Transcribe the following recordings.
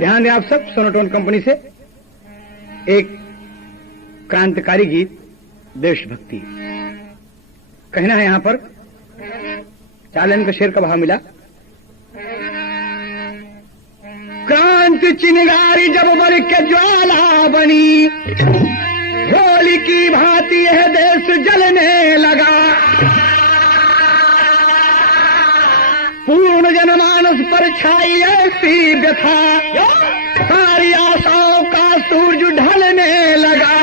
ध्यान दें आप सब, सोनोटोन कंपनी से एक क्रांतिकारी गीत देशभक्ति। कहना है यहां पर, चालन का शेर का भाव मिला। क्रांति चिंगारी जब बर के ज्वाला बनी, होली की भांति यह देश जलने लगा। पूर्ण जनमानस पर छाई ऐसी व्यथा, सारी आशाओं का सूरज ढलने लगा।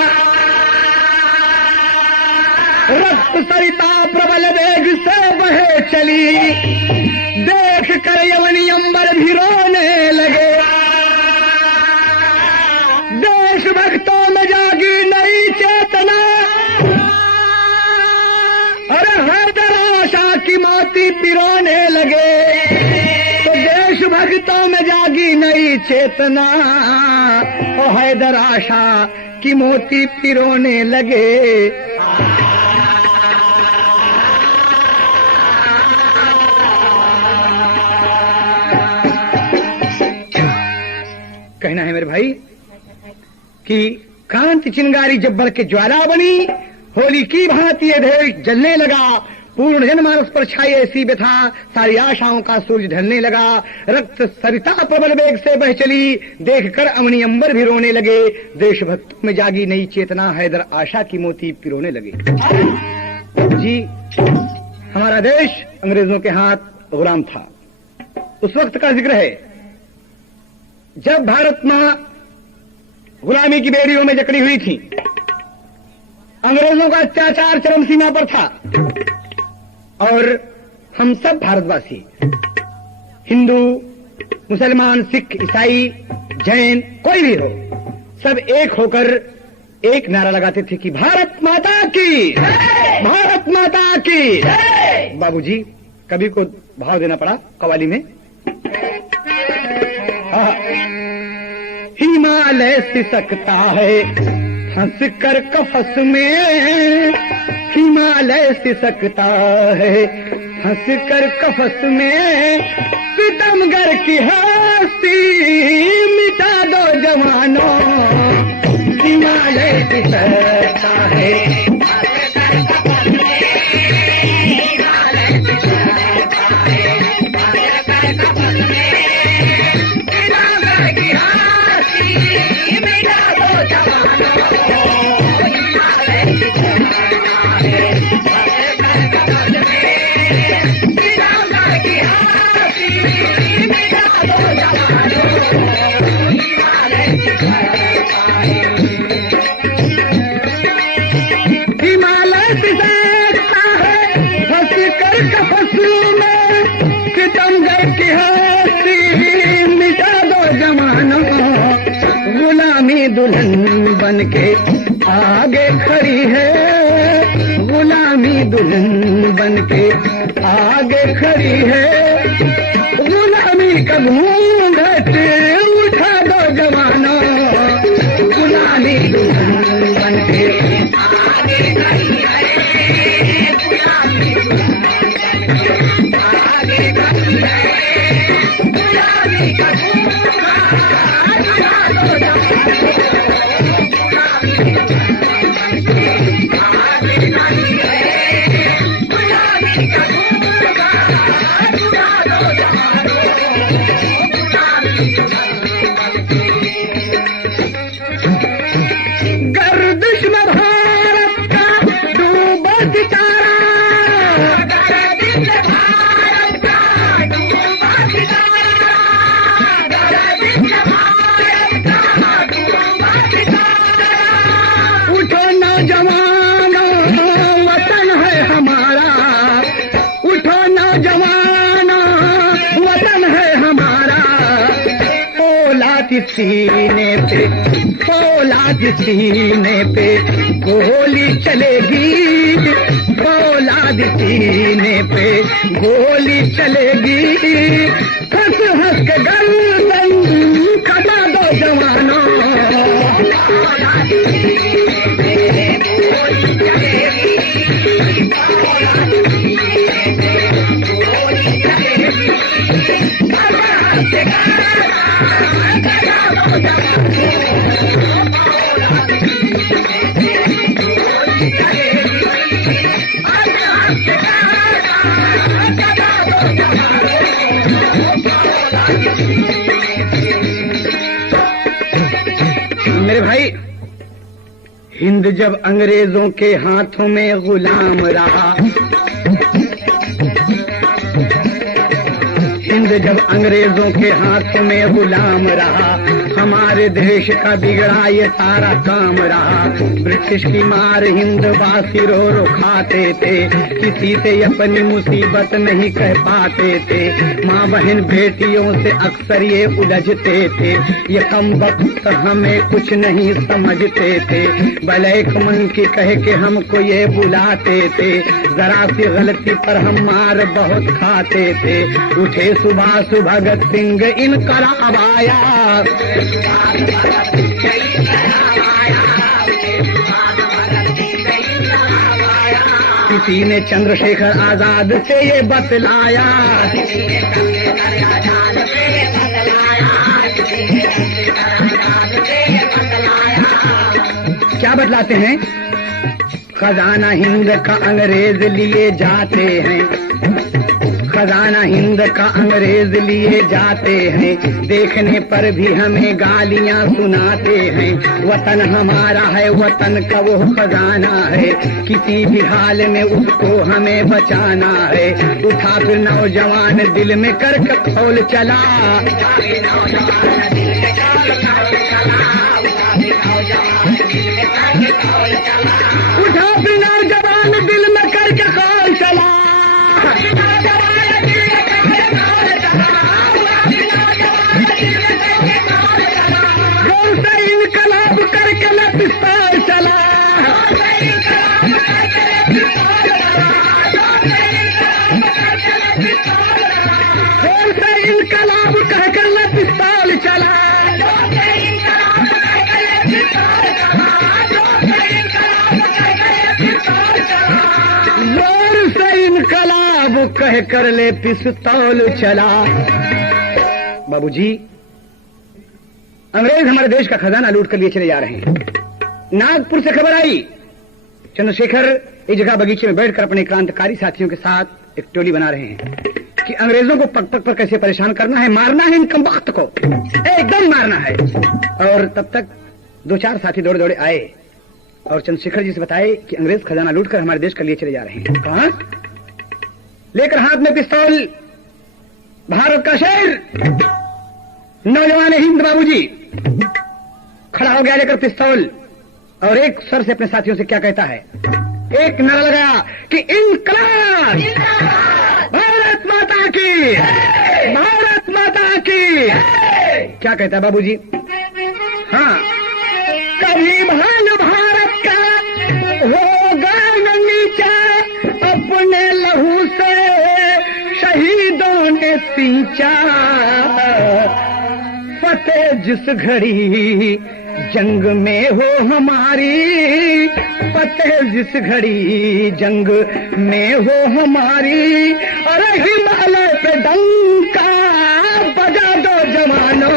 रक्त सरिता प्रबल वेग से बहे चली, देख कर यवनी अंबर भी रोने लगे। देशभक्तों में जागी नई चेतना, अरे हैदर आशा की मोती पिरोने लगे। तो देशभक्तों में जागी नई चेतना, और हैदर आशा की मोती पिरोने लगे। कहना है मेरे भाई कि क्रांति चिंगारी जब बढ़ के ज्वाला बनी, होली की भांति यह देश जलने लगा। पूर्ण जनमानस पर छाई ऐसी व्यथा, सारी आशाओं का सूरज ढलने लगा। रक्त सरिता प्रबल वेग से बह चली, देखकर अमनी अंबर भी रोने लगे। देशभक्तों में जागी नई चेतना, हैदर आशा की मोती पिरोने लगे। जी, हमारा देश अंग्रेजों के हाथ गुलाम था। उस वक्त का जिक्र है जब भारत मां गुलामी की बेड़ियों में जकड़ी हुई थी। अंग्रेजों का अत्याचार चरम सीमा पर था, और हम सब भारतवासी, हिंदू, मुसलमान, सिख, ईसाई, जैन, कोई भी हो, सब एक होकर एक नारा लगाते थे कि भारत माता की, भारत माता की। बाबूजी, कभी को भाव देना पड़ा कव्वाली में। हिमालय सिसकता है फंस कर कफस में, हिमालय सिसकता है फंस कर कफस में। सितमगर की हस्ती मिटा दो जवानों, हिमालय सिसकता है। दुल्हन बन के आगे खड़ी है, गुलामी दुल्हन बन के आगे खड़ी है। गुलामी का घूंघट उठा दो जवानों, गुलामी दुल्हन बन के आगे खड़ी है, गुलामी दुल्हन बन के आगे खड़ी है। गुलामी का घूंघट उठा दो जवानों, गर्दिश में भारत का डूबा सितारा, गर्दिश में भारत का डूबा सितारा, गर्दिश में भारत का डूबा सितारा। उठो नौजवानों, वतन है हमारा, उठो नौजवानों, वतन है हमारा। औलाद सीने पे, औलाद सीने पे गोली चलेगी, औलाद सीने पे गोली चलेगी। हंस हंस के गर्दन कटा दो जवानों, औलाद सीने पे गोली चलेगी, औलाद सीने पे गोली चलेगी। मेरे भाई, हिंद जब अंग्रेजों के हाथों में गुलाम रहा, हिंद जब अंग्रेजों के हाथ में गुलाम रहा, हमारे देश का बिगड़ा ये सारा काम रहा। ब्रिटिश की मार हिंद वासी रो रो खाते थे, किसी से अपनी मुसीबत नहीं कह पाते थे। माँ बहन बेटियों से अक्सर ये उलझते थे, ये कम वक्त हमें कुछ नहीं समझते थे। ब्लैक मंकी कह के हमको ये बुलाते थे, जरा सी गलती पर हम मार बहुत खाते थे। उठे सुभाष भगत सिंह इनकलाब आया, किसी ने चंद्रशेखर आजाद से ये बतलाया, क्या बतलाते हैं? खजाना हिंद का अंग्रेज लिए जाते हैं, खजाना हिंद का अंग्रेज लिए जाते हैं। देखने पर भी हमें गालियां सुनाते हैं। वतन हमारा है, वतन का वो खजाना है, किसी भी हाल में उसको हमें बचाना है। उठा फिर नौजवान दिल में करके खोल चला, उठा फिर नौजवान दिल में करके खोल चला। इनकलाब करके न पिस्तौल चला, इनकलाब कहकर न पिस्तौल चला। जोर से इनकलाब कहकर ले पिस्तौल चला। बाबूजी, अंग्रेज हमारे देश का खजाना लूट कर लिए चले जा रहे हैं। नागपुर से खबर आई, चंद्रशेखर एक जगह बगीचे में बैठकर अपने क्रांतिकारी साथियों के साथ एक टोली बना रहे हैं कि अंग्रेजों को पग पग पर कैसे परेशान करना है, मारना है इन कमबख्त को, एकदम मारना है। और तब तक दो चार साथी दौड़े दौड़े आए और चंद्रशेखर जी से बताए कि अंग्रेज खजाना लूट कर हमारे देश का लिए चले जा रहे हैं। कहां? लेकर हाथ में पिस्तौल, भारत का शेर नौजवान हिंद बाबूजी खड़ा हो गया लेकर पिस्तौल, और एक सर से अपने साथियों से क्या कहता है, एक नारा लगाया कि इनकलाब, भारत माता की, भारत माता की। क्या कहता है बाबूजी? हाँ, कभी भान भारत का होगा न नीचा, अपने लहू से शहीदों ने सींचा। फतेह जिस घड़ी जंग में हो हमारी, फतेह जिस घड़ी जंग में हो हमारी। अरे हिमालय पे डंका बजा दो जवानों,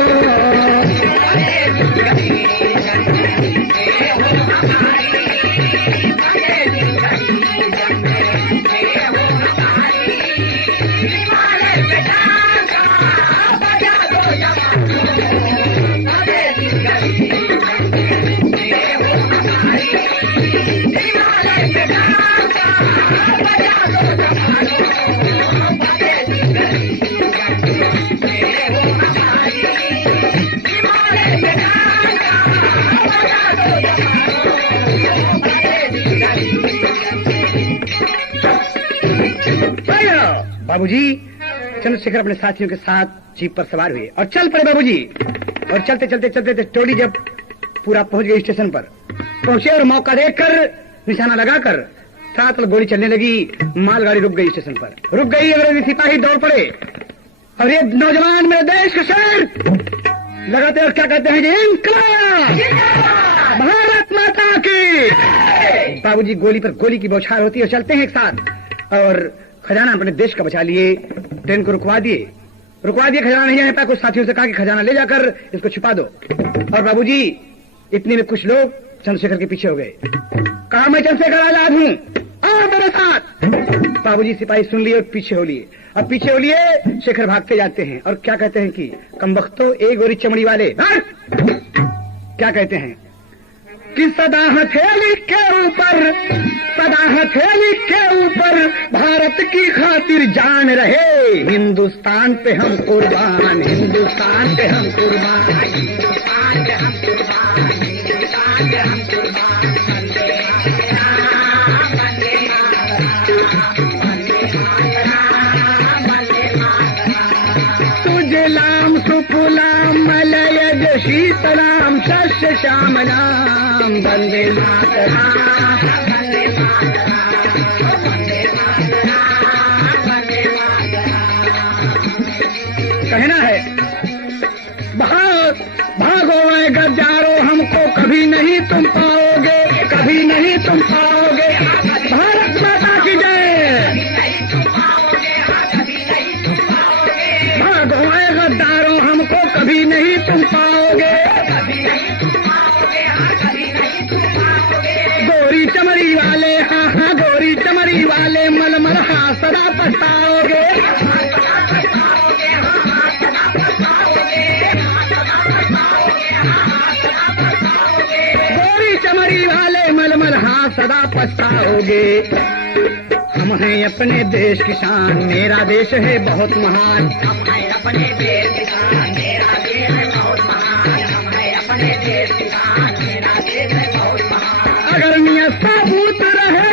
बाबूजी। चंद्रशेखर अपने साथियों के साथ जीप पर सवार हुए और चल पड़े बाबूजी। और चलते चलते चलते टोली जब पूरा पहुंच गई स्टेशन पर पहुंचे और मौका देखकर निशाना लगाकर साथ गोली चलने लगी। मालगाड़ी रुक गई स्टेशन पर, रुक गई। अंग्रेजी सिपाही दौड़ पड़े और ये नौजवान मेरे देश का शेर लगाते और क्या कहते हैं, इनकलाब, भारत माता की। बाबूजी गोली पर गोली की बौछार होती है और चलते हैं एक साथ। और खजाना अपने देश का बचा लिए, ट्रेन को रुकवा दिए रुकवा दिया, खजाना नहीं जाने पाया। कुछ साथियों से कहा कि खजाना ले जाकर इसको छिपा दो। और बाबूजी इतने में कुछ लोग चंद्रशेखर के पीछे हो गए। कहा मैं चंद्रशेखर आजाद हूँ, आओ मेरे साथ। बाबूजी सिपाही सुन लिए और पीछे हो लिए। अब पीछे हो लिए शेखर भागते जाते हैं और क्या कहते हैं कि कमबख्तो एक गोरी चमड़ी वाले, क्या कहते हैं कि सदा हथेली के ऊपर, सदा हथेली के ऊपर भारत की खातिर जान रहे, हिंदुस्तान पे हम कुर्बान, हिंदुस्तान पे हम कुर्बान, हिंदुस्तान पे हम कुर्बान, हिंदुस्तान पे हम कुर्बान। सुजलाम सुफलाम मलयज शीतलाम शस्य श्यामलाम वंदे मातरम, वंदे मातरम, वंदे मातरम, वंदे मातरम। कहना है भागो गद्दारो, हमको कभी नहीं तुम पाओगे, कभी नहीं तुम पाओगे। भारत माता की जय। भागो गद्दारो, हमको कभी नहीं तुम पाओगे। गोरी चमड़ी वाले, हाँ हाँ गोरी चमड़ी वाले, मलमल हाँ सदा पछताओगे। गोरी चमड़ी वाले मलमल हाँ सदा पछताओगे। हम हैं अपने देश की शान, मेरा देश है बहुत महान। हम हैं अपने देश की शान, मेरा देश है बहुत महान। हम हैं अपने देश की शान, मेरा देश है बहुत महान। अगर नियत साबुत रहे,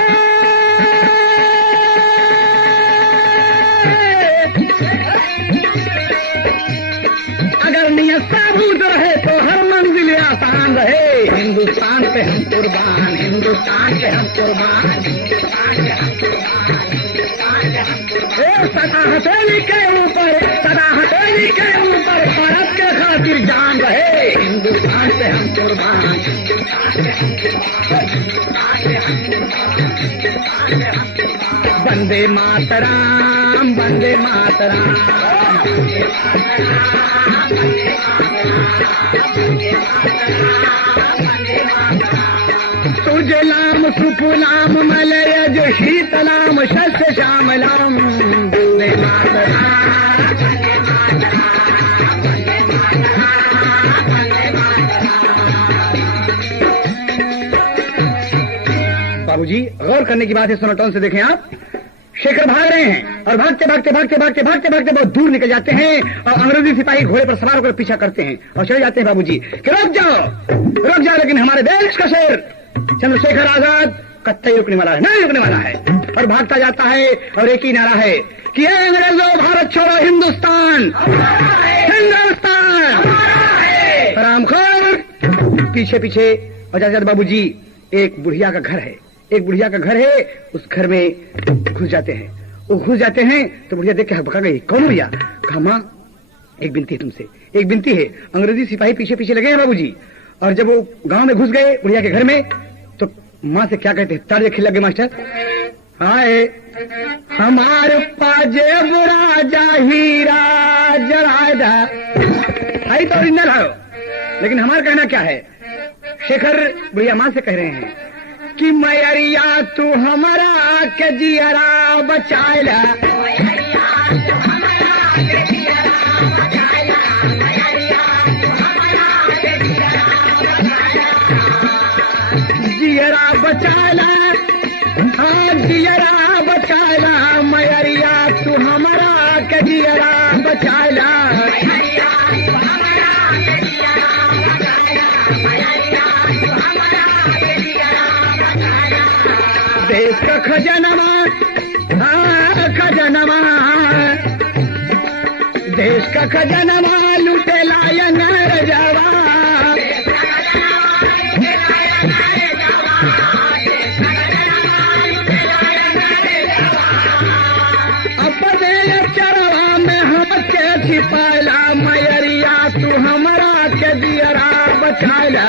अगर नियत साबुत रहे तो हर मंजिल आसान रहे। हिंदुस्तान पे हम कुर्बान, हिंदुस्तान पे हम कुर्बान, हिंदुस्तान पे हम कुर्बान, हिंदुस्तान पे हम कुर्बान। सदा हथेली के ऊपर, सदा हथेली के ऊपर भारत के खातिर जान रहे। हिंदुस्तान पे हम कुर्बान, हिंदुस्तान पे हम कुर्बान, हिंदुस्तान पे हम कुर्बान, हिंदुस्तान पे हम कुर्बान। वंदे मातरम, वंदे मातरम, वंदे मातरम, वंदे मातरम। सुजलाम सुफलाम मलयज शीतलाम शस्य श्यामलाम वंदे मातरम, वंदे मातरम, वंदे मातरम, वंदे मातरम। बाबूजी गौर करने की बात है, सोनाटोन से देखें आप। शेखर भाग रहे हैं और भागते भागते भागते भागते भागते भागते बहुत दूर निकल जाते हैं और अंग्रेजी सिपाही घोड़े पर सवार होकर पीछा करते हैं और चले जाते हैं बाबूजी कि रुक जाओ, लेकिन हमारे देश का शेर चंद्रशेखर आजाद कतई रुकने वाला है, नहीं रुकने वाला है। और भागता जाता है और एक ही नारा है कि अंग्रेजों भारत छोड़ो, हिंदुस्तान, हिंदुस्तान राम खान। पीछे पीछे और जाते बाबूजी एक बुढ़िया का घर है, एक बुढ़िया का घर है, उस घर में घुस जाते हैं। वो घुस जाते हैं तो बुढ़िया देख के भगा गई, कौन बुढ़िया? कहा मां एक विनती है तुमसे, एक विनती है। अंग्रेजी सिपाही पीछे पीछे लगे हैं बाबूजी। और जब वो गांव में घुस गए बुढ़िया के घर में तो मां से क्या कहते हैं, तार खिल लगे मास्टर, हाय हमारे पाजेब राजा हीरा जरादा, हाई तो ओरिजिनल है। लेकिन हमारा कहना क्या है, शेखर बुढ़िया मां से कह रहे हैं कि मैरिया तू हमारा के जियरा बचाएला, जियरा बचाला, हाँ जियरा बचाला, मैरिया तू हमारा के जियरा बचाला। देश का खजानमा, हाँ खजानमा, देश का खजानमा लूटे लायन रजावा, अपने चरवा में हम के छिपाला, मैरिया तू हमारा के दियरा बचाला।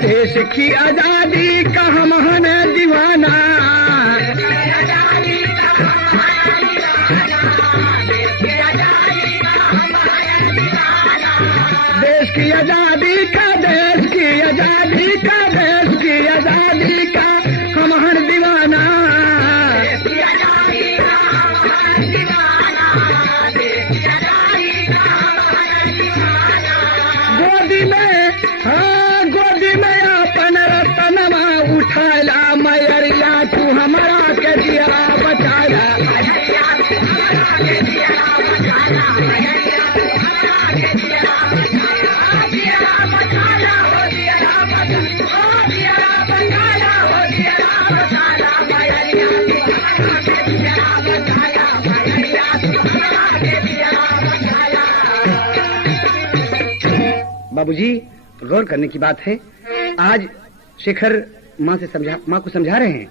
देश की आजादी का हम हैं दीवाना, देश की आजादी का, देश की आजादी का, देश की आजादी का हम हैं दीवाना। गोदी में, हाँ गोदी में अपन रतनमा उठाला, मैरिया तू हमारा के दिया बचाला। बाबूजी, गौर करने की बात है। आज शेखर माँ को समझा रहे हैं।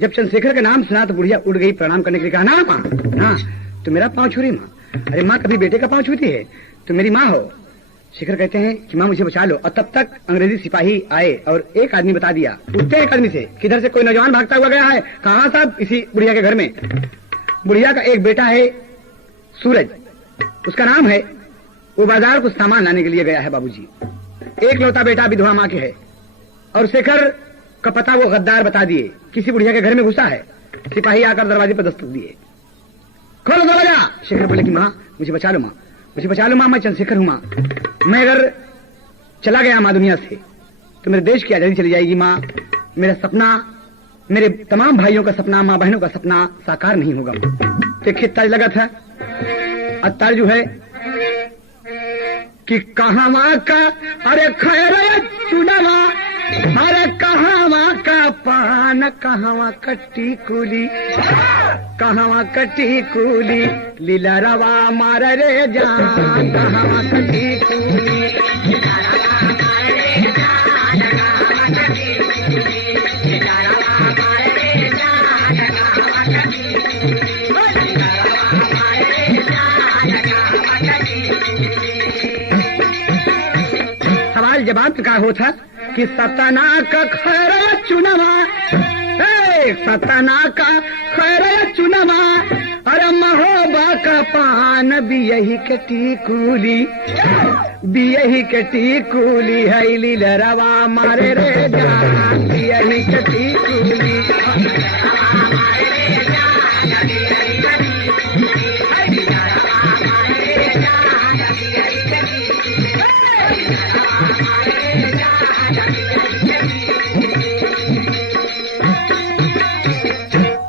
जब चंद्रशेखर का नाम सुना तो बुढ़िया उड़ गई, प्रणाम करने के लिए कहा, ना माँ, हाँ तो मेरा पाँव छू रही माँ। अरे माँ, कभी बेटे का पाँव छूती है? तो मेरी माँ हो। शेखर कहते हैं कि माँ मुझे बचा लो। और तब तक अंग्रेजी सिपाही आए और एक आदमी बता दिया, पूछते एक आदमी से, किधर से कोई नौजवान भागता हुआ गया है? कहाँ साहब? इसी बुढ़िया के घर में। बुढ़िया का एक बेटा है सूरज, उसका नाम है, वो बाजार कुछ सामान लाने के लिए गया है बाबूजी। एक लौता बेटा विधवा माँ के है। और शेखर का पता वो गद्दार बता दिए, किसी बुढ़िया के घर में घुसा है। सिपाही आकर दरवाजे पर दस्तक दिए, खोलो दरवाजा। शेखर बोले कि माँ मुझे बचा लो, माँ मुझे बचा लो, माँ मैं चंद्रशेखर हूँ, माँ मैं अगर चला गया माँ दुनिया से तो मेरे देश की आजादी चली जाएगी माँ। मेरा सपना, मेरे तमाम भाइयों का सपना, माँ बहनों का सपना साकार नहीं होगा। देखिए तर्ज लगा था, और तर्ज जो है कि कहवा का, अरे खैर चुनावा, अरे कहवा का पान, कहवा कट्टी कुली, कहवा कट्टी कुली, लीला रवा मार रे जान, कहवा कट्टी कुली। सवाल जवाब का होता कि सतना का खैर चुनावा, सतना का खैर चुनावा, अरे महोबा का पान बियही के टीकूली, बियही के टीकूली है, लीला रवा मारे रे जान, बियही के टीकूली।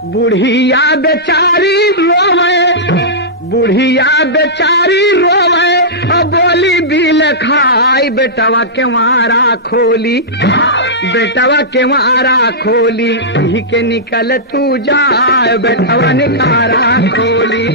बुढ़िया बेचारी रोवे, बुढ़िया बेचारी रोवे, अब बोली बिल खाई, बेटवा के मारा खोली, बेटवा के मारा खोली, ही के निकल तू जाए, बेटवा निकारा खोली।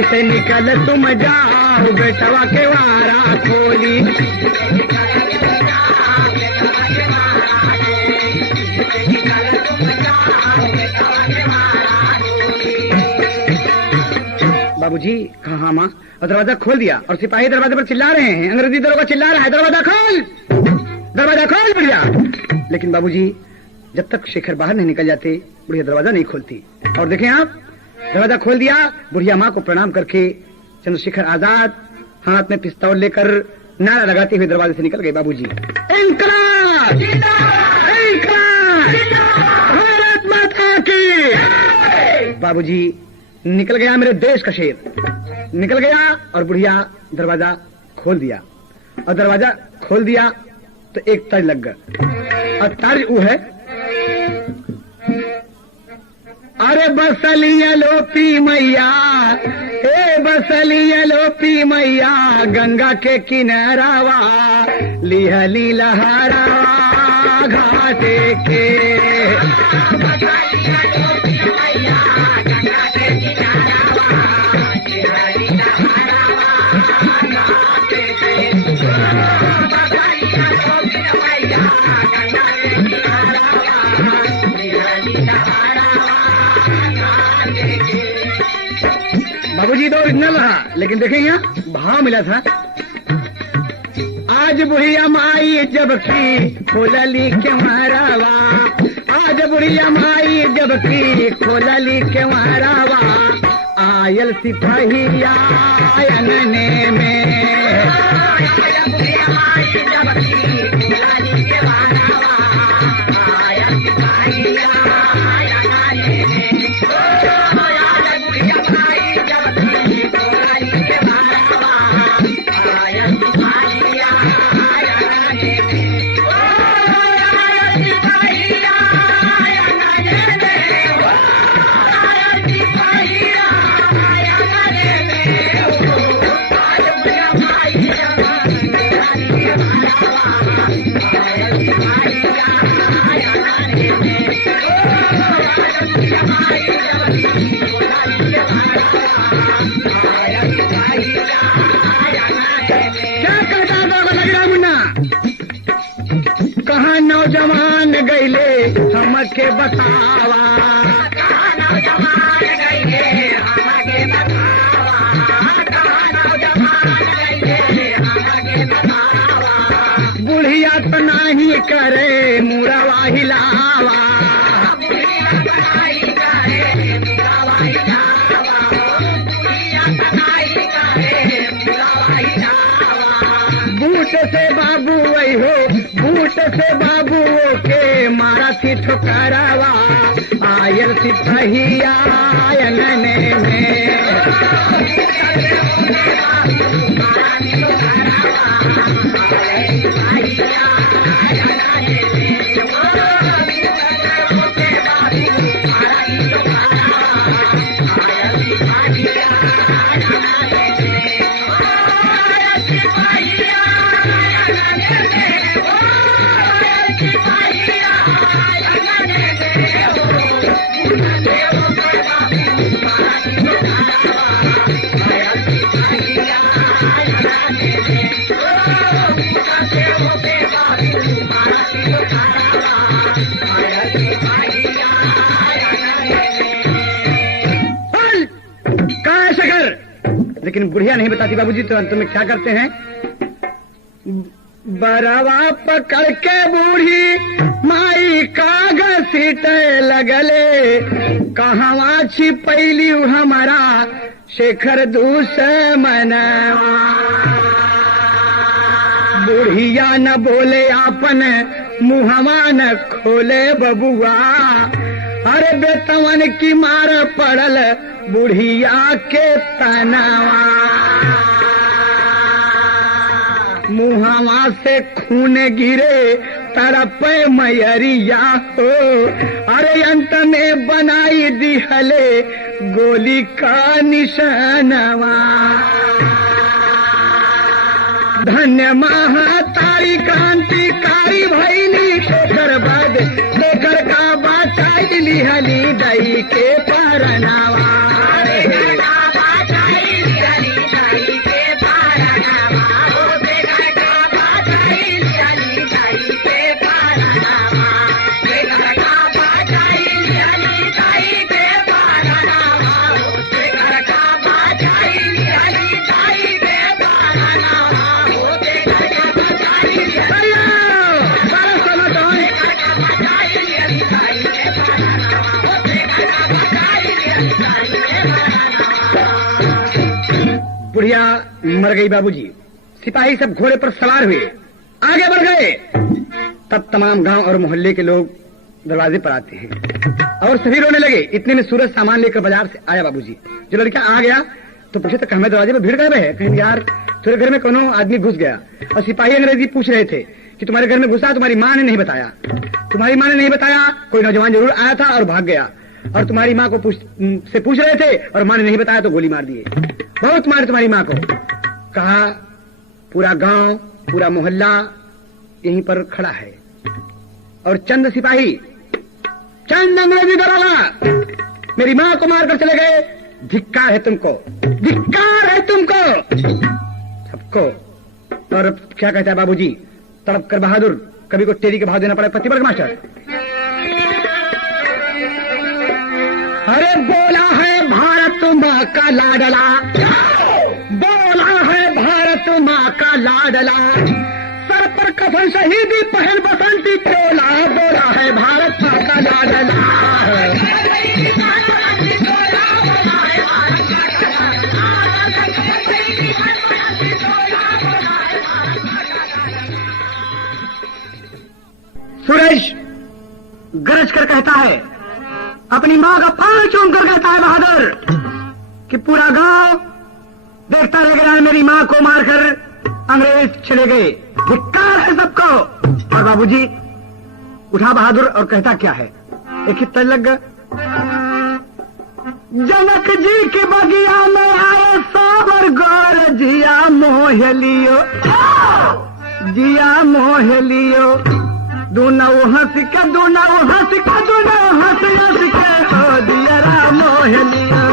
से निकल तुम जाओ, बेटवा के वारा खोली। बाबूजी कहा माँ, और दरवाजा खोल दिया और सिपाही दरवाजे पर चिल्ला रहे हैं, अंग्रेजी दरोगा चिल्ला रहा है, दरवाजा खोल, दरवाजा खोल बुढ़िया। लेकिन बाबूजी जब तक शेखर बाहर नहीं निकल जाते बुढ़िया दरवाजा नहीं खोलती। और देखें आप, दरवाजा खोल दिया, बुढ़िया माँ को प्रणाम करके चंद्रशेखर आजाद हाथ में पिस्तौल लेकर नारा लगाते हुए दरवाजे से निकल गए। बाबूजी इंकलाब, इंकलाब, भारत माता की। बाबूजी निकल गया मेरे देश का शेर, निकल गया। और बुढ़िया दरवाजा खोल दिया, और दरवाजा खोल दिया तो एक तर्ज लग गया, और तर्ज वो है, अरे बसलिया लोपी मैया, ए बसलिया लोपी मैया, गंगा के किनारावा, लिहली लहरावा घाटे के। बाबूजी तो ओरिजिनल रहा, लेकिन देखें यहाँ भाव मिला था। आज बुढ़िया माई जबकि खोलली के मारावा, आज बुढ़िया माई जबकि खोलली के मारावा, आयल सिपहिया आयनने में। आज बुढ़िया माई जबकि खोलली के मारावा, आयल सिपहिया आयनने में। आज बुढ़िया माई जबकि खोलली के मारावा, आयल सिपहिया आयनने में। आयल सिपहिया आयनने में। आयल सिपहिया आयनने में। आज बुढ़िया माई जबकि खोलली के मारावा, आयल सिपहिया आयनने में। आज बुढ़िया माई जबकि खोलली के मारावा, आयल सिपहिया आयनने में। क्या कहता था लग रहा मुन्ना? कहाँ नौजवान गईले हमके बतावा, कहाँ नौजवान गईले हमके बतावा, कहाँ नौजवान गईले हमके बतावा। बुढ़िया तो नहीं करे मुरवा हिलावा, बुढ़िया तो नहीं करे मुरवा हिलावा, बुढ़िया तो नहीं करे मुरवा हिलावा। बूट से बाबू वही हो, बूट से बाबू के मारा थी ठोकरावा, आयल सिपहिया आयनने में। कहाँ शकर? लेकिन बुढ़िया नहीं बताती बाबूजी, तो अंत में क्या करते हैं? बरवा पकड़ के बूढ़ी माई कागज सीटे लगले, कहवा छिपैली हमारा शेखर दुश्मनवा। बुढ़िया न बोले आपन मुहवा न खोले बबुआ, अरे बेतवन की मार पड़ल बुढ़िया के तनवा। मुहवा से खून गिरे तरफ मैरिया हो, अरे अंत में बनाई दिहले गोली का निशानवा। धन्य महातारी क्रांतिकारी भैली शेखर बद, शेखर का बाचाई लिहली दई के परनावा। बुढ़िया मर गई बाबूजी। सिपाही सब घोड़े पर सवार हुए, आगे बढ़ गए। तब तमाम गांव और मोहल्ले के लोग दरवाजे पर आते हैं और सभी रोने लगे। इतने में सूरज सामान लेकर बाजार से आया बाबूजी। जो लड़का आ गया तो पूछे तो हमें दरवाजे पर भीड़ गए है, कहीं यार तेरे घर में कोनो आदमी घुस गया। और सिपाही अंग्रेजी पूछ रहे थे कि तुम्हारे घर में घुसा, तुम्हारी माँ ने नहीं बताया। तुम्हारी माँ ने नहीं बताया, कोई नौजवान जरूर आया था और भाग गया। और तुम्हारी माँ को पूछ रहे थे और माँ ने नहीं बताया तो गोली मार दिए। बहुत मारे तुम्हारी माँ को। कहा पूरा गांव पूरा मोहल्ला यहीं पर खड़ा है और चंद सिपाही, चंद अंग्रेजी दरोगा मेरी माँ को मारकर चले गए। धिक्कार है तुमको, धिक्कार है तुमको सबको। और क्या कहता है बाबूजी, तड़प कर बहादुर, कभी को टेरी के भाव देना पड़े पति वर्ग मास्टर। अरे बोला है भारत माँ का लाडला, बोला है भारत माँ का लाडला, सर पर कफन शहीदी पहन बसंती चोला, बोला है भारत माँ का लाडला। सूरज गरज कर कहता है, अपनी माँ का पांव चूम कर कहता है बहादुर कि पूरा गांव देखता लग रहा है मेरी माँ को मारकर अंग्रेज चले गए, धिक्कार है सबको। और बाबूजी उठा बहादुर और कहता क्या है, एक ही तल लग जनक जी के बगिया में आए सावर गौर, जिया मोह लियो, जिया मोह लियो, दोनों हंस के दोनों हंस के दोनों हंस हंस के हो दिया राम मोह लियो।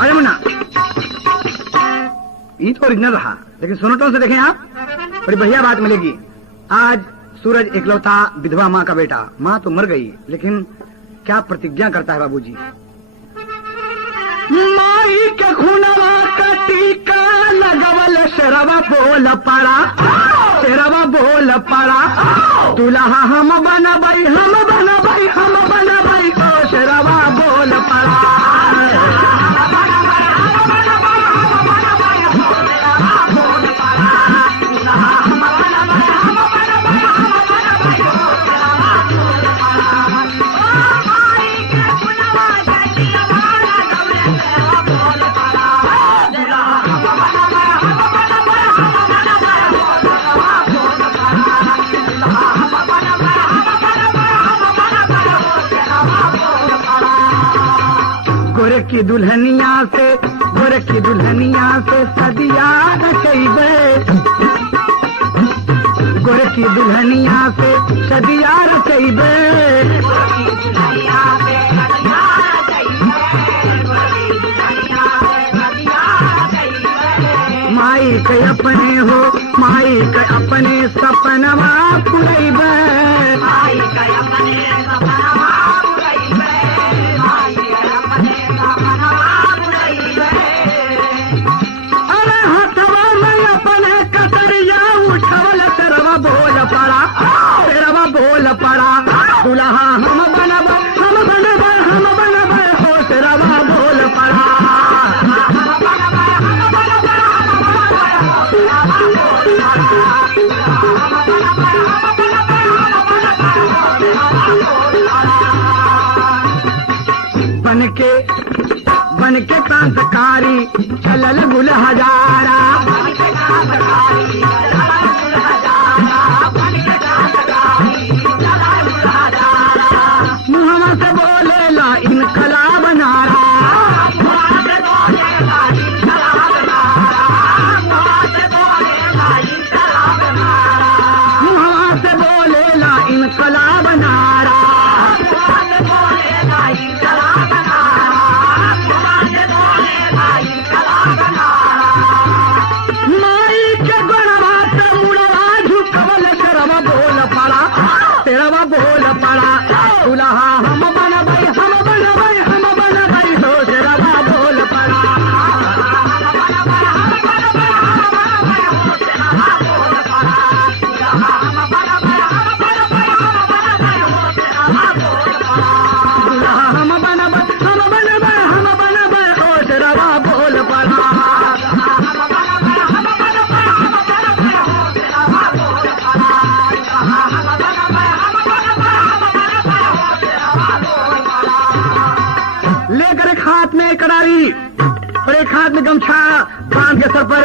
अरे मुन्ना ये तो ओरिजिनल रहा, लेकिन सोनोटों से देखें आप बड़ी बढ़िया बात मिलेगी। आज सूरज इकलौता विधवा माँ का बेटा, माँ तो मर गई लेकिन क्या प्रतिज्ञा करता है बाबूजी, माई के खूनवा का टीका लगवल शेरवा बोल पड़ा, शेरवा बोल पड़ा, दुल्हा हम बनबई हम बनबई हम बनबई, ओ शेरवा बोल पड़ा। की दुल्हनिया से गोरे की दुल्हनिया से सदिया रचैबे, गोरे की दुल्हनिया से सदिया रचैबे, माई के अपने हो माई के अपने सपनवा पुरैबे, माई के अपने सपनवा पुरैबे, माई के अपने अरे हथवा में अपने कतरिया उठवल शेरवा बोल पड़ा, शेरवा बोल पड़ा, दुल्हा हम बनब हम बनब हम बनब, हो शेरवा बोल पड़ा। बन के क्रांतकारी चलल गुल हजारा, मुहम्मा से बोले ला इनकलाब नारा, मुहम्मा से बोले ला इनकलाब नारा, मुहम्मा से बोले ला इनकलाब नारा, शेरवा बोल पड़ा, दुल्हा हम बनबई हम बनबई हम बनबई, हो शेरवा बोल पड़ा। दुल्हा हम बनबई हम बनबई हम बनबई, हो शेरवा बोल पड़ा। लेकर एक हाथ में कड़ारी और एक हाथ में गमछा बांध के सर पर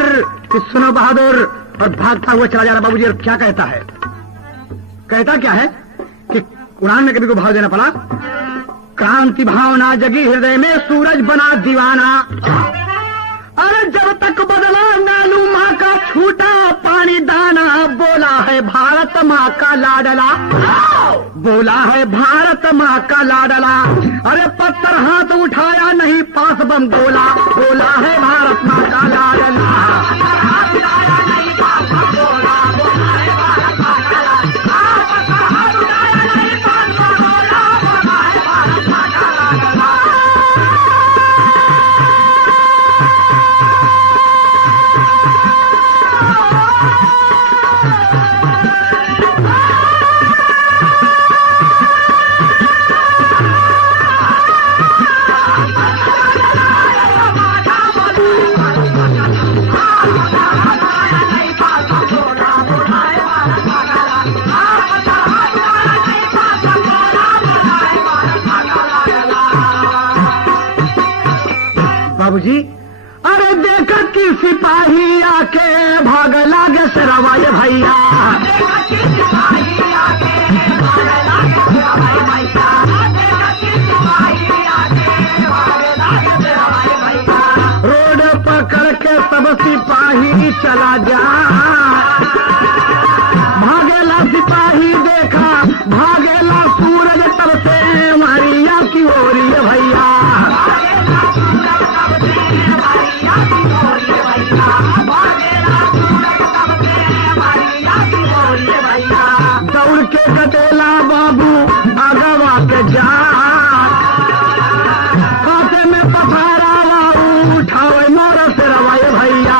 कि सुनो बहादुर, और भागता हुआ चला जा रहा बाबूजी। और क्या कहता है, कहता क्या है कि उड़ान में कभी को भाव देना पड़ा, क्रांति भावना जगी हृदय में सूरज बना दीवाना, अरे जब तक बदला नानू माँ का छूटा पानी दाना, बोला है भारत माँ का लाडला, बोला है भारत माँ का लाडला, अरे पत्थर हाथ उठाया नहीं पास बम बोला, बोला है भारत माँ का लाडला। बाबूजी, अरे देखा कि सिपाही आके भाग लागे सरवाए भैया, रोड पकड़ के सब सिपाही चला जा, भागेला सिपाही देखा भागेला सूरज तब से मारिया की ओरी भैया, दौड़ के कटेला बाबू आगवा के जा, खाते में पथारा बाबू उठावे मोर से रवाए भैया,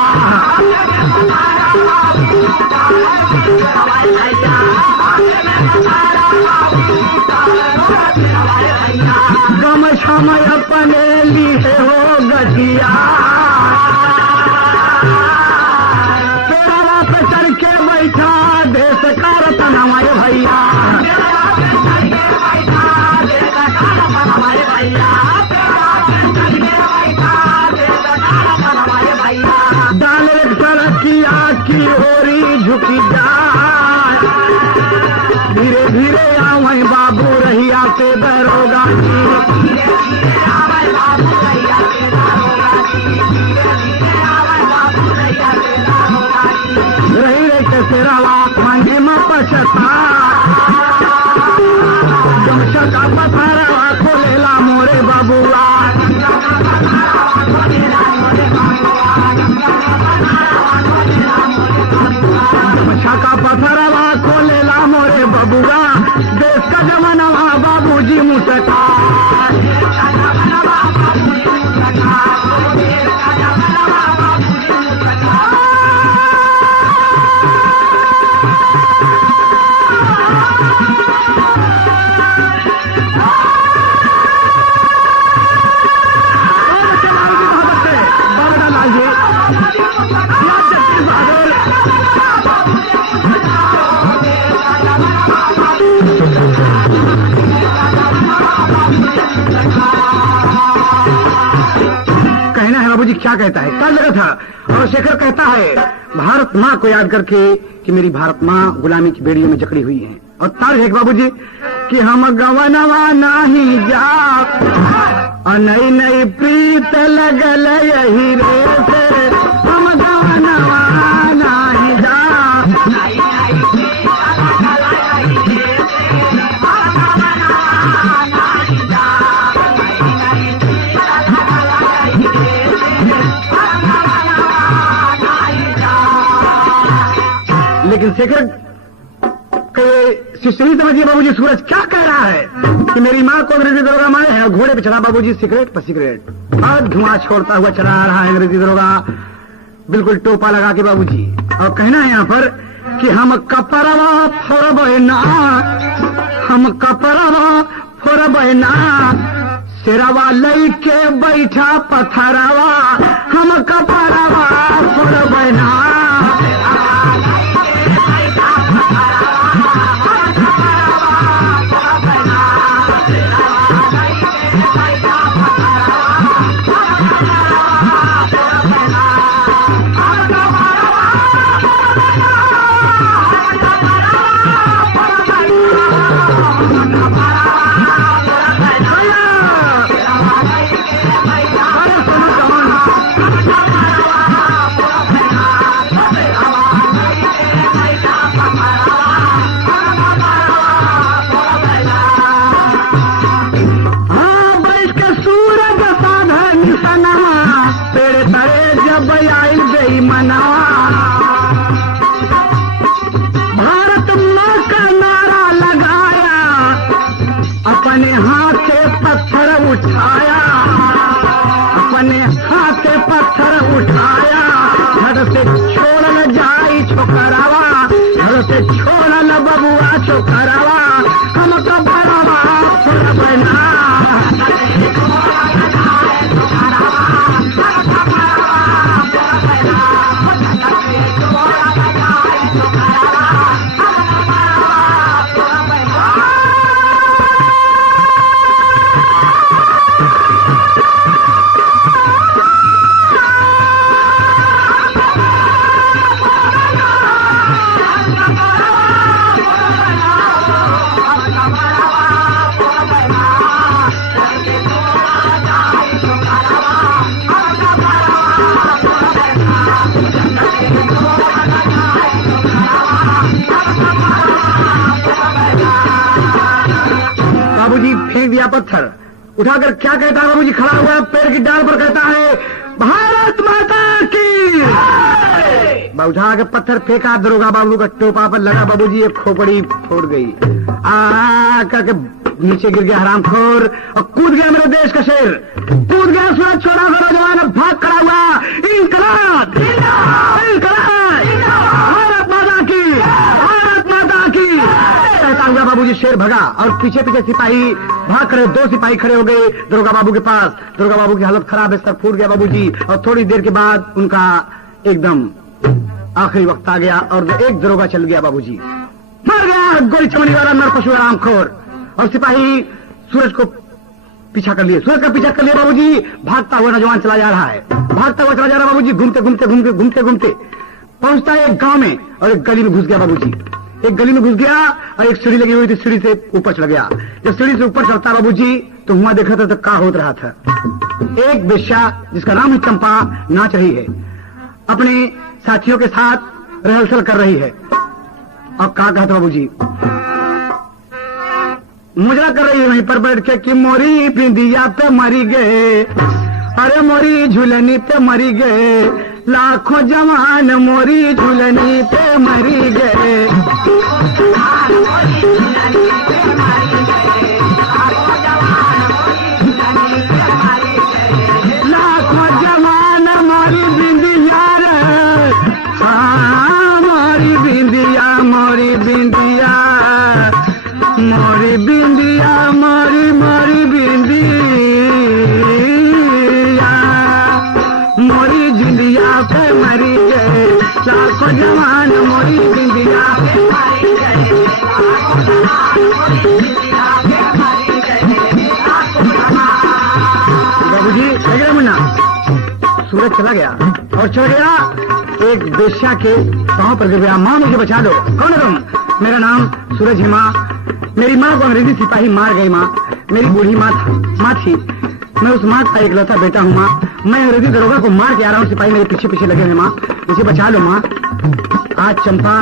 गम समय अपने लिए हो गठिया, तेरा पे चढ़ के बैठा देश का रतन हमारे भैया, डाल सड़क की ओरी झुकी जा, धीरे धीरे आवे बाबू रहिया के दरोगा रही रे के सेरावा मांगे में पछता, जमशा का पथारा खोलेला मोरे बाबुआ, जमशा का पथारा खोलेला मोरे बबुआ, देश का जमाना बाबूजी मुसका, कहना है बाबूजी क्या कहता है, क्या लगा था। और शेखर कहता है भारत माँ को याद करके कि मेरी भारत माँ गुलामी की बेड़ियों में जकड़ी हुई है, और तार है बाबूजी कि हम गवनवा नहीं जा, और नई नई प्रीत लगल यही रे से, हम गवनवा नहीं जा, लेकिन शेखर नहीं समझिए बाबूजी सूरज क्या कह रहा है कि मेरी माँ को अंग्रेजी दरोगा मारे है, घोड़े पे चढ़ा बाबूजी सिगरेट पर सिगरेट और धुआं छोड़ता हुआ चला आ रहा है अंग्रेजी दरोगा, बिल्कुल टोपा लगा के बाबूजी। और कहना है यहाँ पर कि हम कपरवा फोरबना, हम कपरवा फोरबना, सिरवा लई के बैठा पथरवा, हम कपरवा फोरबना, अब आइल बेईमाना। भारत माँ का नारा लगाया, अपने हाथ से पत्थर उठाया, अपने हाथ से पत्थर उठाया। घर से छोड़ न जाई छोकरावा, घर से छोड़ न बबुआ छोकरावा, हम तो बड़वा छोड़ बना। बाबूजी फेंक दिया पत्थर, उठाकर क्या कहता है बाबूजी? खड़ा हुआ पेड़ की डाल पर कहता है भारत माता की। उठा के पत्थर फेंका, दरोगा बाबू का टोपा पर लगा, बाबूजी एक खोपड़ी फोड़ गई। करके नीचे गिर गया हरामखोर और कूद गया मेरे देश का शेर, कूद गया सूरज छोड़ा हुआ नौजवान, भाग खड़ा हुआ इनकलाब, भारत माता की, भारत माता की कहता हुआ बाबूजी शेर भगा। और पीछे पीछे सिपाही भाग खड़े, 2 सिपाही खड़े हो गए दरोगा बाबू के पास। दरोगा बाबू की हालत खराब है, सर फूट गया बाबूजी। और थोड़ी देर के बाद उनका एकदम आखिरी वक्त आ गया और एक दरोगा चल गया बाबूजी, मर गया गोली चमड़ी वाला नर पशु आरामखोर। और सिपाही सूरज को पीछा कर लिए, सूरज का पीछा कर लिया बाबूजी। भागता हुआ नौजवान चला जा रहा है, भागता हुआ चला जा रहा है बाबूजी। घूमते घूमते घूमते घूमते घूमते पहुंचता है एक गांव में और एक गली में घुस गया बाबूजी। एक गली में घुस गया और एक सीढ़ी लगी हुई थी, सीढ़ी से ऊपर चढ़ गया। जब सीढ़ी से ऊपर चढ़ता बाबूजी तो हुआ देखा था तो क्या हो रहा था। एक बेश्या जिसका नाम है चंपा नाच रही है, अपने साथियों के साथ रिहर्सल कर रही है। और क्या कहता बाबूजी? मुजरा कर रही है वहीं पर बैठ के कि मोरी बिंदिया पे मरी गए, अरे मोरी झुलनी पे मरी गए, लाखों जवान मोरी झुलनी पे मरी गए। लाखों जवान मोरी बिंदिया रे, हाँ मोरी बिंदिया, मोरी बिंदिया, मोरी बिंदिया, मोरी मोरी बिंदिया, मोरी जिंदिया पे मरी गए, लाखों जवान मोरी बिंदिया पे मरी गए, बाबूजी देख रहे मुन्ना, सूरज चला गया और चढ़ गया एक बेश्या के पांव पर गिर गया। माँ मुझे बचा लो। कौन है तुम? मेरा नाम सूरज है माँ। मेरी माँ को अंग्रेजी सिपाही मार गई माँ। मेरी बूढ़ी माँ थी, मैं उस माँ का इकलौता बेटा हूँ माँ। मैं अंग्रेजी दरोगा को मार के आ रहा हूँ, सिपाही मेरे पीछे पीछे लगे हुए माँ, मुझे बचा लो माँ। आज चंपा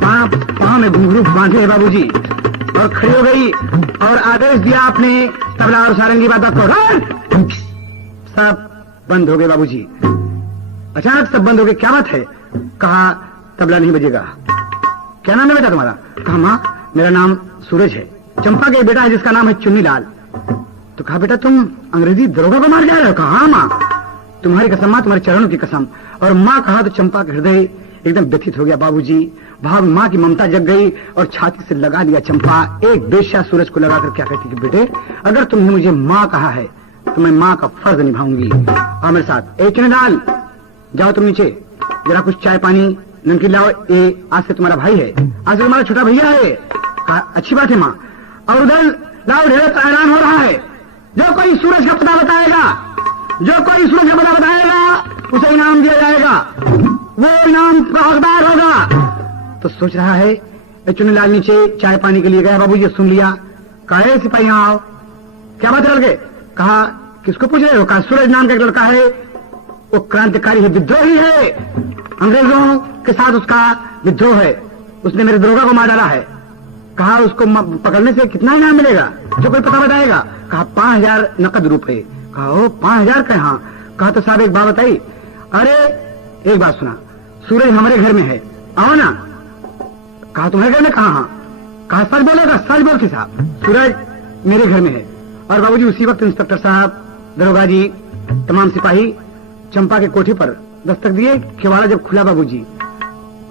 पाँव में घुंघरू बांधे है बाबूजी और खड़ी हो गई और आदेश दिया आपने तबला और सारंगी बाबा को, सब बंद हो गए बाबूजी। अचानक सब बंद हो गए। क्या बात है? कहा तबला नहीं बजेगा। क्या नाम है बेटा तुम्हारा? कहा माँ मेरा नाम सूरज है। चंपा का बेटा है जिसका नाम है चुन्नीलाल। तो कहा बेटा तुम अंग्रेजी दरोगा को मार जा रहे हो? कहा हाँ माँ, तुम्हारी कसम माँ, तुम्हारे चरणों की कसम। और माँ कहा तो चंपा का हृदय एकदम व्यथित हो गया बाबूजी। भाव माँ की ममता जग गई और छाती से लगा लिया चंपा। एक बेश्या सूरज को लगाकर क्या कहती कि बेटे अगर तुमने मुझे माँ कहा है तो मैं माँ का फर्ज निभाऊंगी। और मेरे साथ ए चुन्नीलाल जाओ तुम नीचे, जरा कुछ चाय पानी नमकीन लाओ, ये आज से तुम्हारा भाई है, आज से तुम्हारा छोटा भैया है। कहा अच्छी बात है माँ। और उधर लाओ ढेर ऐलान हो रहा है, जो कोई सूरज का पता बताएगा, जो कोई सूरज का पता बताएगा उसे इनाम दिया जाएगा, वो इनाम का हकदार होगा। तो सोच रहा है चुन्नीलाल नीचे चाय पानी के लिए गया बाबूजी, सुन लिया। कहा सिपाही यहाँ आओ। क्या बात है लड़के? कहा किसको पूछ रहे हो? कहा सूरज नाम का एक लड़का है, वो क्रांतिकारी है, विद्रोही है, अंग्रेजों के साथ उसका विद्रोह है, उसने मेरे दरोगा को मार डाला है। कहा उसको पकड़ने से कितना इनाम मिलेगा? जो कोई पता बताएगा। कहा 5000 नकद रुपए। कहा ओ 5000 का? हाँ। कहा तो साहब एक बात बताई, अरे एक बात सुना, सूरज हमारे घर में है, आओ ना। कहा तुम्हारे घर में? कहा कहा सच बोलेगा, सच बोल के साहब, सूरज मेरे घर में है। और बाबूजी उसी वक्त इंस्पेक्टर साहब, दरोगा जी, तमाम सिपाही चंपा के कोठे पर दस्तक दिए। केवाड़ा जब खुला बाबूजी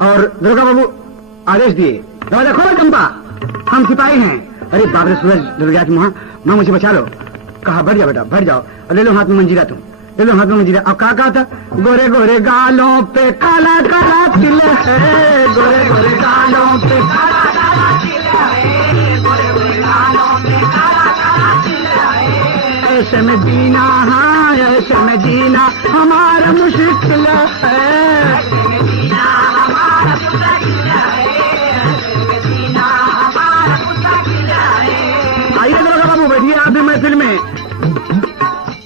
और दरोगा बाबू आदेश दिए, दरवाजा खोलो चंपा, हम सिपाही हैं। अरे बाप रे, सूरज डर गया कि माँ मुझे बचा लो। कहा बैठ जाओ बेटा, बैठ जाओ, और ले लो हाथ में मंजीरा, तुम ले लो हाथ में मंजीरा। अब कहा था, गोरे गोरे गालों पे काला काला तिल है, गोरे गोरे गालों पे काला काला तिल है, गोरे गोरे गालों पे काला काला तिल है। ऐसे में जीना, हाँ ऐसे में जीना हमारा मुश्किल है, ऐसे में जीना हमारा मुश्किल है, ऐसे में जीना हमारा मुश्किल है। आइए दरोगा बाबू बैठिए आप भी महफिल में।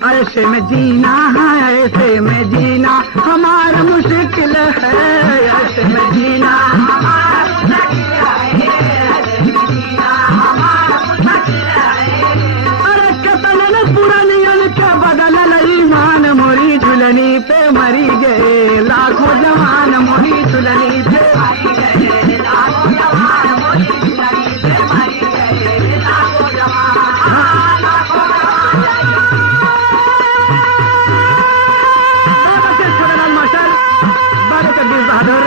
ऐसे में जीना, हाँ ऐसे में जीना हमारा मुश्किल है, ऐसे में जीना हमारा मुश्किल है, ऐसे में जीना हमारा मुश्किल है। अरे कतल पुरानियन के बदल ईमान, मोरी झुलनी पे मरी गए लाखों जवान, मोरी झुलनी पे मरी गए लाखों जवान, मोरी झुलनी पे मरी गए लाखों जवान, लाखों बहादुर।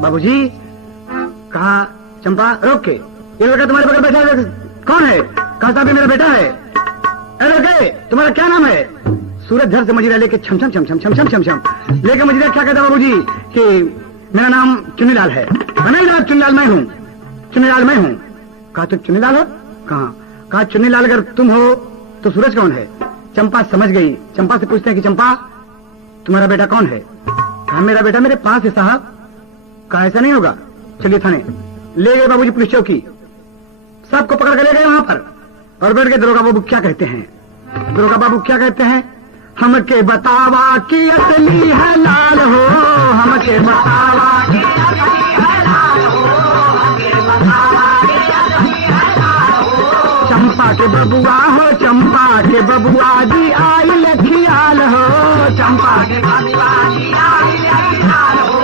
बाबूजी कहा, चंपा रोक के, ये लड़का तुम्हारे बगल बैठा है कौन है? कहा साहब मेरा बेटा है। अरे लड़के तुम्हारा क्या नाम है? सूरज घर से मजीरा लेके छम छम छम छम छम छम छम छम लेके मजीरा क्या कहता बाबूजी कि मेरा नाम चुन्नीलाल है। नहीं जनाब चुन्नीलाल मैं हूँ, चुन्नीलाल मैं हूँ। कहा तुम चुन्नीलाल हो? कहा चुन्नीलाल अगर तुम हो तो सूरज कौन है? चंपा समझ गई। चंपा से पूछते हैं कि चंपा तुम्हारा बेटा कौन है? कहा मेरा बेटा मेरे पास है साहब। कहा ऐसा नहीं होगा, चलिए थाने। ले गए बाबूजी पुलिस चौकी, सबको पकड़ के ले गए वहां पर और बैठ के दरोगा बाबू क्या कहते हैं? दरोगा बाबू क्या कहते हैं? हमके बतावा कि असली है लाल हो, हमके बतावा कि असली है लाल हो, हमके बतावा कि असली है लाल हो। चंपा के बबुआ हो, चंपा के बबुआ जी आई लखियाल हो, चंपा के बबुआ जी आई लखियाल हो,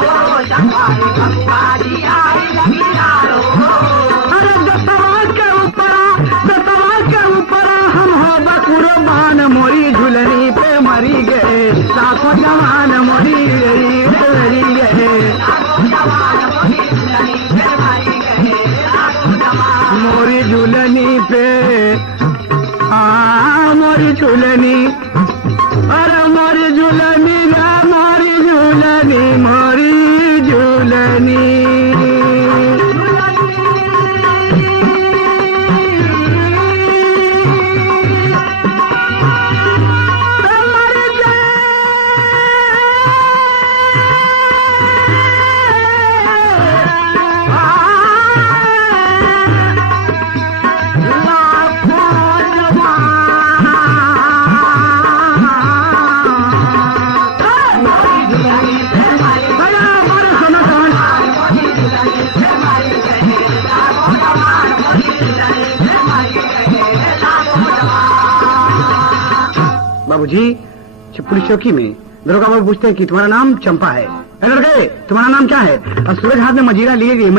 चंपा के बबुआ जी आई लखियाल हो। अरे दसवां के ऊपर हम हो बकुरबान, मोरी झुलनी पे मरी गए लाखों जवान, मोरी मरी गए मोरी झुलनी पे, मोरी झुलनी, अरे मोरी झुलनी गा, मोरी झुलनी, मोरी झुलनी। बाबूजी पुलिस चौकी में दरोगा बाबू पूछते हैं कि तुम्हारा नाम चंपा है। लड़के तुम्हारा नाम क्या है? और सूरज हाथ में मंजीरा लिए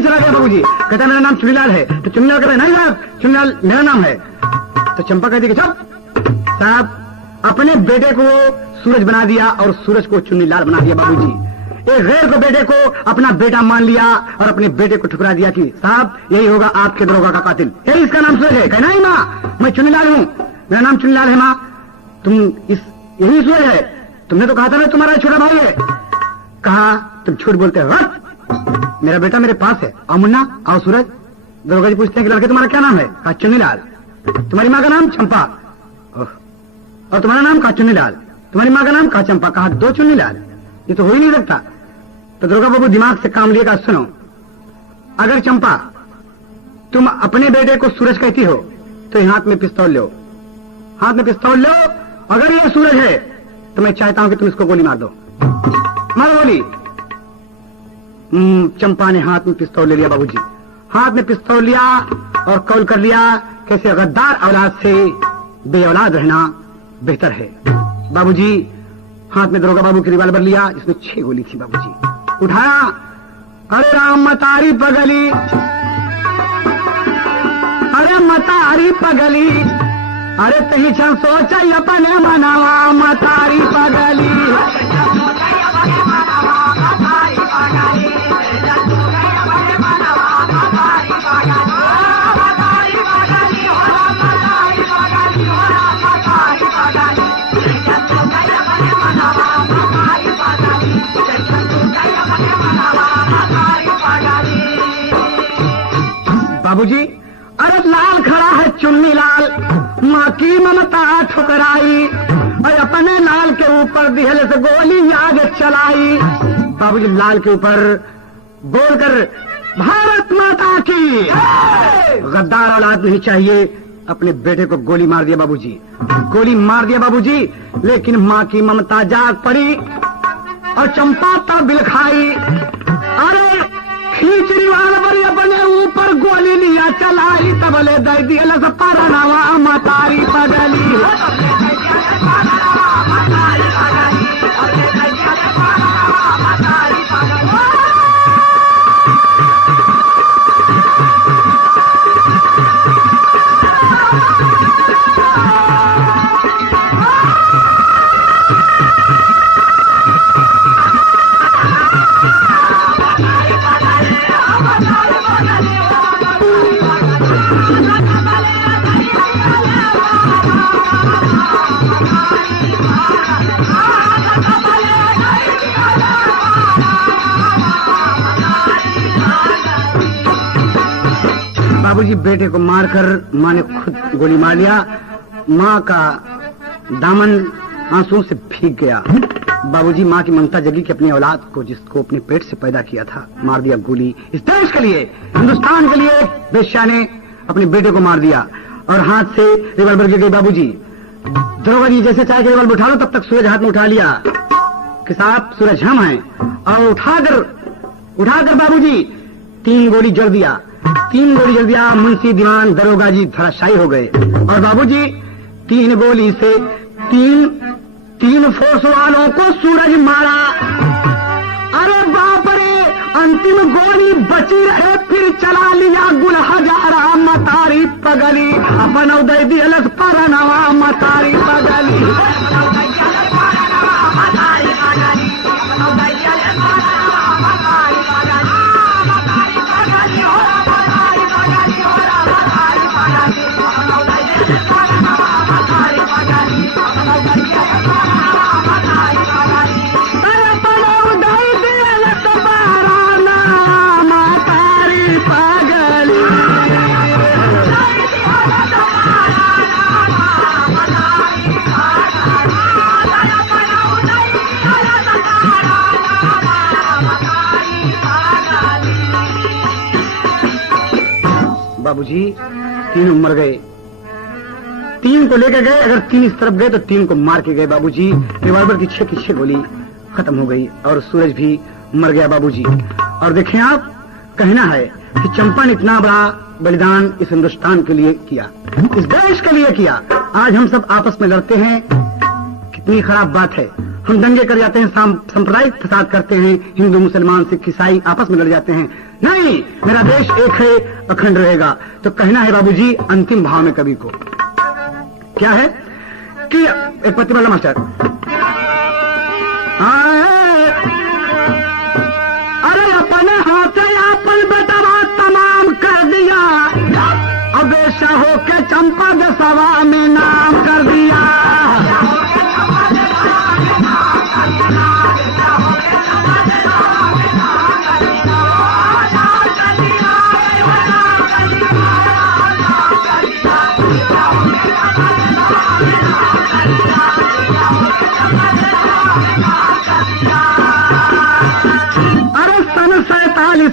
चला गया बाबूजी। कहता मेरा नाम चुन्नीलाल है। तो चुन्नीलाल कहता नहीं साहब चुन्नीलाल मेरा नाम है। तो चंपा कहती कि चुप साहब, अपने बेटे को सूरज बना दिया और सूरज को चुन्नीलाल बना दिया बाबूजी। एक गैर को बेटे को अपना बेटा मान लिया और अपने बेटे को ठुकरा दिया कि साहब यही होगा आपके दरोगा का कातिल, यही इसका नाम सूरज है। कहना ही माँ मैं चुन्नीलाल हूँ, मेरा नाम चुन्नीलाल है माँ, तुम यही सूरज है, तुमने तो कहा था ना तुम्हारा छोटा भाई है। कहा तुम झूठ बोलते हो, मेरा बेटा मेरे पास है, आओ मुन्ना आओ सूरज। दरोगा जी पूछते हैं कि लड़के तुम्हारा क्या नाम है? कहा चुन्नीलाल। तुम्हारी माँ का नाम चंपा। और तुम्हारा नाम? कहा चुन्नीलाल। तुम्हारी माँ का नाम? कहा चंपा। कहा दो चुन्नीलाल, ये तो हो ही नहीं सकता। तो दरोगा बाबू दिमाग से काम लिएगा, सुनो, अगर चंपा तुम अपने बेटे को सूरज कहती हो तो ये हाथ में पिस्तौल लो, हाथ में पिस्तौल लो। अगर ये सूरज है तो मैं चाहता हूं कि तुम इसको गोली मार दो, मारो गोली। चंपा ने हाथ में पिस्तौल ले लिया बाबूजी, हाथ में पिस्तौल लिया और कौल कर लिया कैसे गद्दार औलाद से बे औलाद रहना बेहतर है। बाबूजी हाथ में दरोगा बाबू की रिवाल्वर लिया जिसमें 6 गोली थी। बाबूजी उठाया, अरे राम मतारी पगली, अरे मतारी पगली, अरे तही छन सोचा अपने मनावा मतारी पगली। बाबूजी अरे लाल खड़ा है चुन्नी लाल, माँ की ममता ठुकराई और अपने लाल के ऊपर दिहले से गोली आगे चलाई। बाबूजी लाल के ऊपर बोलकर भारत माता की, गद्दार औलाद नहीं चाहिए, अपने बेटे को गोली मार दिया बाबूजी, गोली मार दिया बाबूजी। लेकिन माँ की ममता जाग पड़ी और चंपा तब बिल खाई। अरे खींचरी वाला बड़ी अपने ऊपर गोली लिया चलाई, तबले दई दिया पारा नावा मतारी पगली। बाबूजी बेटे को मारकर माँ ने खुद गोली मार लिया। माँ का दामन आंसुओं से भीग गया। बाबूजी माँ की ममता जगी कि अपनी औलाद को जिसको अपने पेट से पैदा किया था मार दिया गोली। इस देश के लिए, हिंदुस्तान के लिए बेश्या ने अपने बेटे को मार दिया और हाथ से रिवॉल्वर गिर गई। बाबूजी दरोगा जी जैसे चाहे रिवॉल्वर उठा लो, तब तक सूरज हाथ में उठा लिया कि साहब सूरज हम हैं, और उठाकर बाबूजी 3 गोली जड़ दिया, 3 गोली जल दिया। मुंशी दीवान दरोगा जी धराशायी हो गए और बाबूजी 3 गोली से 3 फोर्स वालों को सूरज मारा। अरे बाप रे, अंतिम गोली बची रहे, फिर चला लिया गुल हजारा मतारी पगली। अपन उदय दिलस परनवा मतारी पगली। बाबूजी 3 मर गए, 3 को लेकर गए। अगर 3 इस तरफ गए तो 3 को मार के गए। बाबूजी रिवॉल्वर की 6 की 6 गोली खत्म हो गई और सूरज भी मर गया बाबूजी। और देखें आप, कहना है कि चंपा ने इतना बड़ा बलिदान इस हिंदुस्तान के लिए किया, इस देश के लिए किया। आज हम सब आपस में लड़ते हैं, कितनी खराब बात है। हम दंगे कर जाते हैं, सांप्रदायिक फसाद करते हैं, हिंदू मुसलमान सिख ईसाई आपस में लड़ जाते हैं। नहीं, मेरा देश एक है, अखंड रहेगा। तो कहना है बाबूजी अंतिम भाव में कवि को क्या है कि एक पति वाला मास्टर, अरे अपने हाथ से अपन बेटवा तमाम कर दिया, अब ऐसा हो के चंपा के सवा में नाम कर दिया।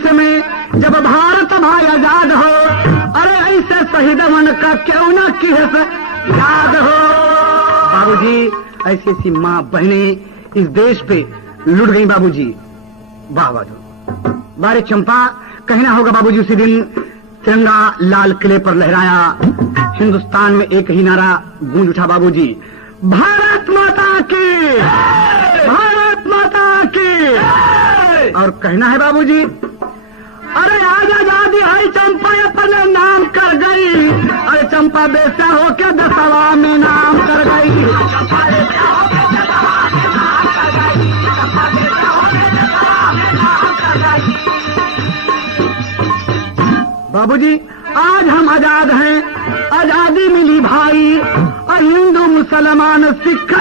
में जब भारत भाई आजाद हो, शहीदवन का क्यों ना किस याद हो। बाबूजी ऐसी ऐसी माँ बहनें इस देश पे लुट गई बाबूजी। वाह वाह। बारे चंपा कहना होगा बाबूजी उसी दिन तिरंगा लाल किले पर लहराया। हिंदुस्तान में एक ही नारा गूंज उठा बाबूजी, भारत माता की, भारत माता की। और कहना है बाबूजी, अरे आज आजादी है चंपा अपने नाम कर गई। अरे चंपा बेचा होके दसवा में नाम कर गई। बाबूजी आज हम आजाद हैं, आजादी मिली भाई, और हिंदू मुसलमान सिख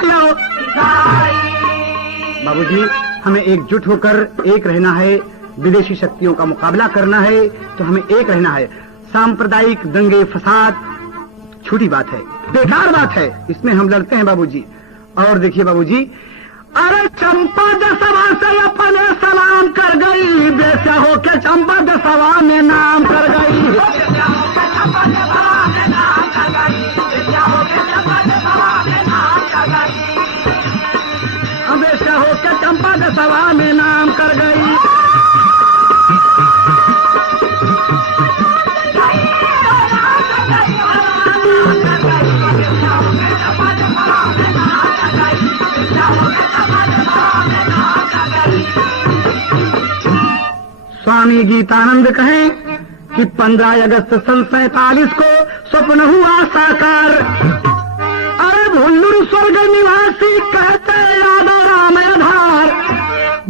बाबूजी हमें एकजुट होकर एक रहना है। विदेशी शक्तियों का मुकाबला करना है तो हमें एक रहना है। सांप्रदायिक दंगे फसाद छोटी बात है, बेकार बात है, इसमें हम लड़ते हैं बाबूजी। और देखिए बाबूजी, अरे चंपा दसवा से अपने सलाम कर गई, बेचा होके चंपा दसवा में नाम कर गई। बेचा होके चंपा दसवा में नाम कर गई। स्वामी गीतानंद कहें कि 15 अगस्त सन 47 को स्वप्न हुआ साकार। अरे भुल्लुर स्वर्ग निवासी कहते यादव राम आधार,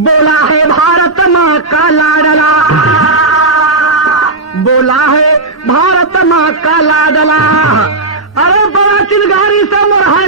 बोला है भारत माँ का लाडला, बोला है भारत माँ का लाडला। अरे बड़ा चिनगारी से मुरहा